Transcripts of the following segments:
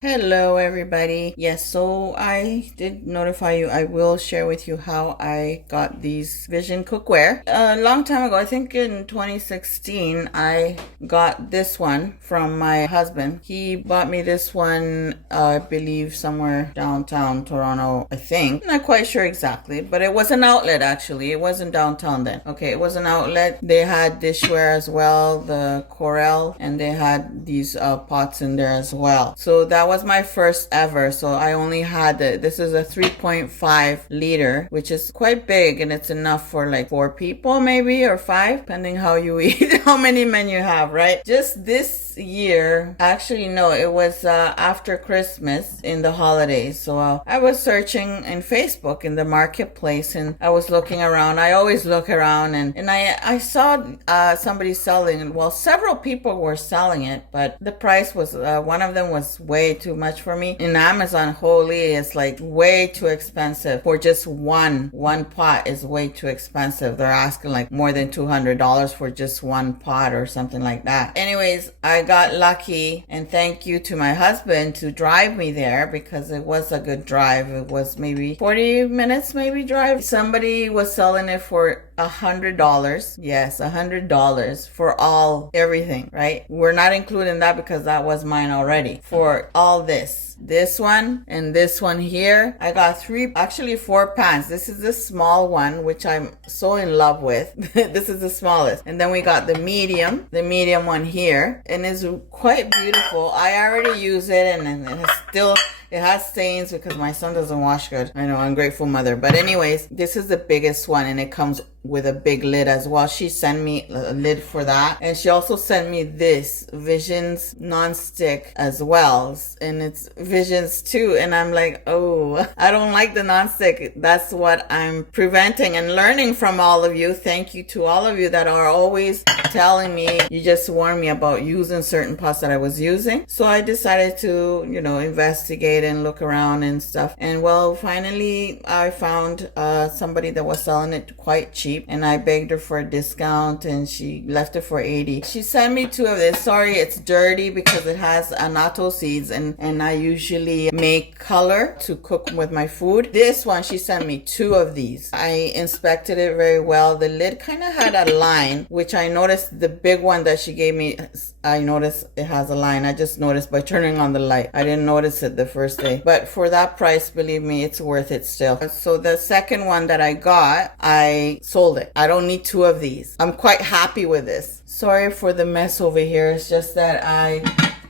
Hello, everybody. Yes, so I did notify you. I will share with you how I got these Vision cookware. A long time ago, I think in 2016, I got this one from my husband. He bought me this one, I believe, somewhere downtown Toronto, I think. Not quite sure exactly, but it was an outlet actually. It wasn't downtown then. Okay, it was an outlet. They had dishware as well, the Corel, and they had these pots in there as well. So that was my first ever. So I only had this is a 3.5 liter, which is quite big, and it's enough for like 4 people maybe, or 5, depending how you eat, how many men you have, right? Just this year, actually no, it was after Christmas in the holidays. So I was searching in Facebook in the marketplace, and I was looking around. I always look around, and I saw somebody selling. Well, several people were selling it, but the price was one of them was way too much for me. In Amazon, holy, it's like way too expensive for just one pot. Is way too expensive. They're asking like more than $200 for just one pot or something like that. Anyways, I got lucky, and thank you to my husband to drive me there, because it was a good drive. It was maybe 40 minutes maybe drive. Somebody was selling it for $100. Yes, $100 for everything, right? We're not including that because that was mine already. For all this one and this one here, I got actually 4 pans. This is the small one, which I'm so in love with. This is the smallest. And then we got the medium one here, and it's quite beautiful. I already use it, and it has stains because my son doesn't wash good. I know, ungrateful mother. But anyways, this is the biggest one, and it comes with a big lid as well. She sent me a lid for that, and she also sent me this Visions non-stick as well, and it's Visions too. And I'm like, oh, I don't like the non-stick. That's what I'm preventing and learning from all of you. Thank you to all of you that are always telling me. You just warned me about using certain pots that I was using, so I decided to investigate and look around and stuff. And well, finally I found somebody that was selling it quite cheap, and I begged her for a discount, and she left it for 80. She sent me 2 of this. Sorry, it's dirty because it has annatto seeds, and I usually make color to cook with my food. This one, she sent me 2 of these. I inspected it very well. The lid kind of had a line, which I noticed. The big one that she gave me, I noticed it has a line. I just noticed by turning on the light. I didn't notice it the first day, but for that price, believe me, it's worth it still. So the second one that I got, I sold it. I don't need 2 of these. I'm quite happy with this. Sorry for the mess over here. It's just that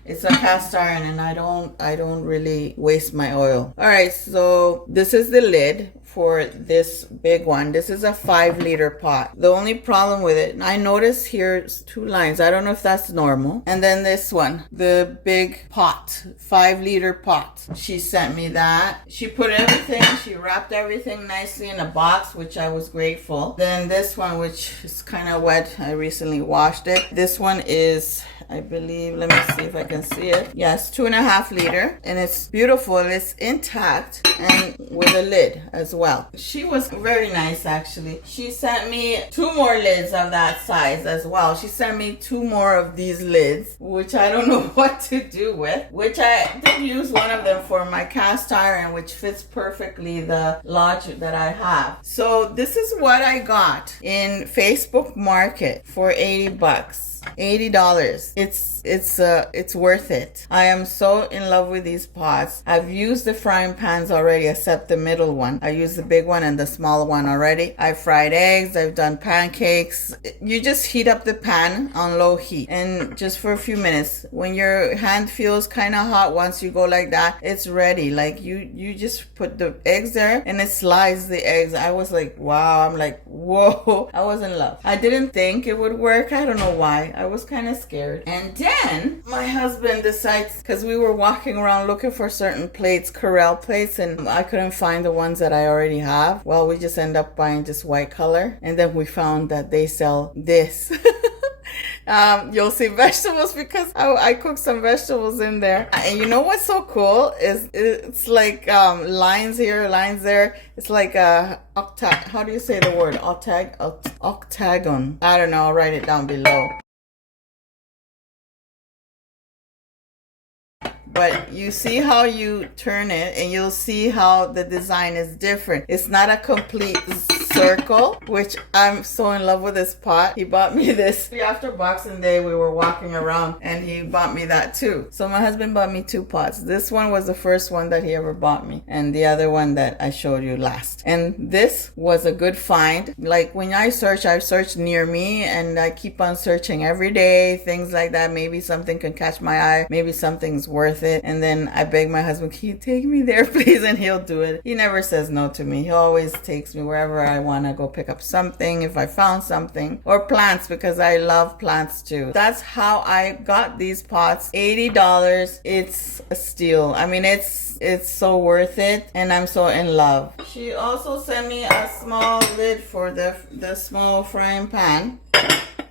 it's a cast iron, and I don't really waste my oil. All right, so this is the lid for this big one. This is a 5-liter pot. The only problem with it, I noticed here's 2 lines. I don't know if that's normal. And then this one, the big pot, 5-liter pot. She sent me that. She put everything, she wrapped everything nicely in a box, which I was grateful. Then this one, which is kind of wet. I recently washed it. This one is, I believe, let me see if I can see it. Yes, 2.5 liter, and it's beautiful. It's intact and with a lid as well. She was very nice, actually. She sent me 2 more lids of that size as well. She sent me 2 more of these lids, which I don't know what to do with, which I did use one of them for my cast iron, which fits perfectly the lodge that I have. So this is what I got in Facebook Market for 80 bucks. $80. It's worth it. I am so in love with these pots. I've used the frying pans already, except the middle one. I used the big one and the small one already. I've fried eggs. I've done pancakes. You just heat up the pan on low heat, and just for a few minutes. When your hand feels kind of hot, once you go like that, it's ready. Like you just put the eggs there, and it slides the eggs. I was like, wow. I'm like, whoa. I was in love. I didn't think it would work. I don't know why. I was kind of scared. And then my husband decides, because we were walking around looking for certain plates, Corel plates, and I couldn't find the ones that I already have. Well, we just end up buying just white color. And then we found that they sell this. You'll see vegetables, because I cooked some vegetables in there. And you know what's so cool is it's like lines here, lines there. It's like a how do you say the word? Octagon. I don't know. I'll write it down below. but you see how you turn it and you'll see how the design is different. It's not a complete circle, which I'm so in love with this pot. He bought me this after Boxing Day. We were walking around and he bought me that too. So my husband bought me 2 pots. This one was the first one that he ever bought me, and the other one that I showed you last. And this was a good find. Like when I search near me, and I keep on searching every day, things like that. Maybe something can catch my eye, maybe something's worth it. And then I beg my husband, can you take me there please? And he'll do it. He never says no to me. He always takes me wherever I want to go pick up something, if I found something, or plants, because I love plants too. That's how I got these pots. $80. It's a steal. I mean, it's so worth it, and I'm so in love. She also sent me a small lid for the small frying pan,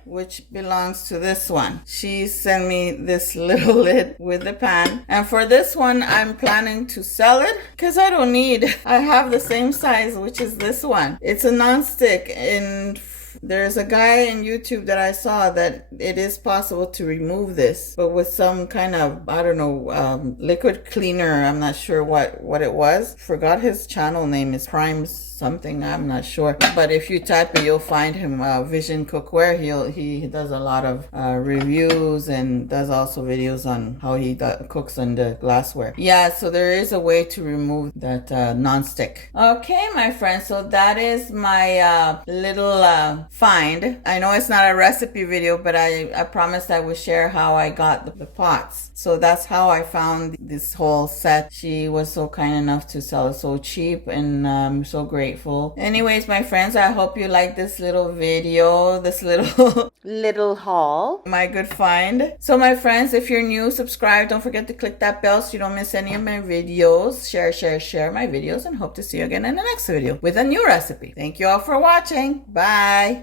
which belongs to this one. She sent me this little lid with the pan. And for this one, I'm planning to sell it because I don't need. I have the same size, which is this one. It's a non-stick, and there's a guy in YouTube that I saw that it is possible to remove this, but with some kind of, I don't know, liquid cleaner. I'm not sure what it was. Forgot his channel name is Prime something, I'm not sure, but if you type it, you'll find him. Vision Cookware. He does a lot of reviews and does also videos on how he cooks on the glassware. Yeah, so there is a way to remove that non-stick. Okay, my friends, so that is my little find. I know it's not a recipe video, but I promised I would share how I got the pots. So that's how I found this whole set. She was so kind enough to sell it so cheap, and I'm so grateful. Anyways, my friends, I hope you like this little video, this little little haul, my good find. So my friends, if you're new, subscribe. Don't forget to click that bell so you don't miss any of my videos. Share my videos, and hope to see you again in the next video with a new recipe. Thank you all for watching. Bye.